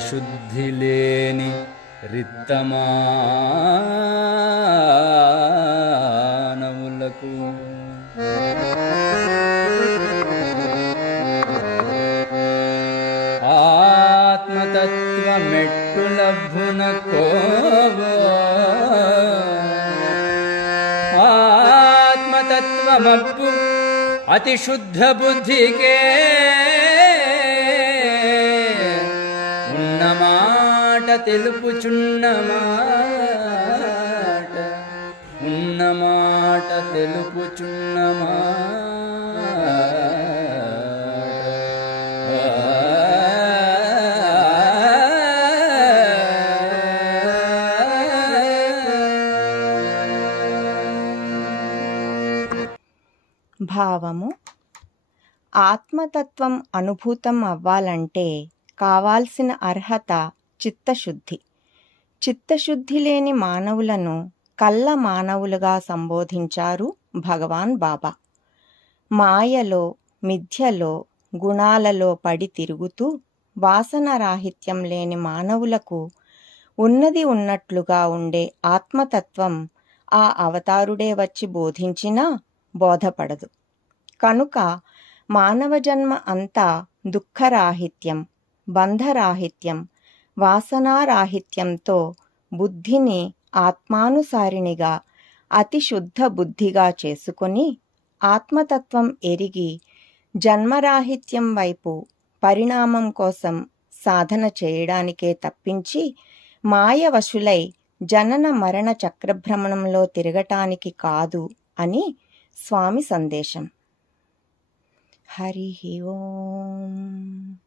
चित्तशुद्धिलेनि रित्तमानमुलकु మెట్టులభున కోవో ఆత్మతత్వమప్పు అతి శుద్ధ బుద్ధికే ఉన్నమాట తెలుపుచున్నమాట ఉన్నమాట తెలుపుచున్నమాట భావము ఆత్మతత్వం అనుభూతం అవ్వాలంటే కావాల్సిన అర్హత చిత్తశుద్ధి. చిత్తశుద్ధి లేని మానవులను కళ్ళ మానవులుగా సంబోధించారు భగవాన్ బాబా. మాయలో మిథ్యలో గుణాలలో పడి తిరుగుతూ వాసన రాహిత్యం లేని మానవులకు ఉన్నది ఉన్నట్లుగా ఉండే ఆత్మతత్వం ఆ అవతారుడే వచ్చి బోధించినా బోధపడదు. కనుక మానవ జన్మ అంతా దుఃఖరాహిత్యం బంధరాహిత్యం వాసనారాహిత్యంతో బుద్ధిని ఆత్మానుసారిణిగా అతి శుద్ధ బుద్ధిగా చేసుకొని ఆత్మతత్వం ఎరిగి జన్మరాహిత్యం వైపు పరిణామం కోసం సాధన చేయడానికే తప్పించి మాయవశులై జనన మరణ చక్రభ్రమణంలో తిరగటానికి కాదు అని స్వామి సందేశం. హరి ఓం.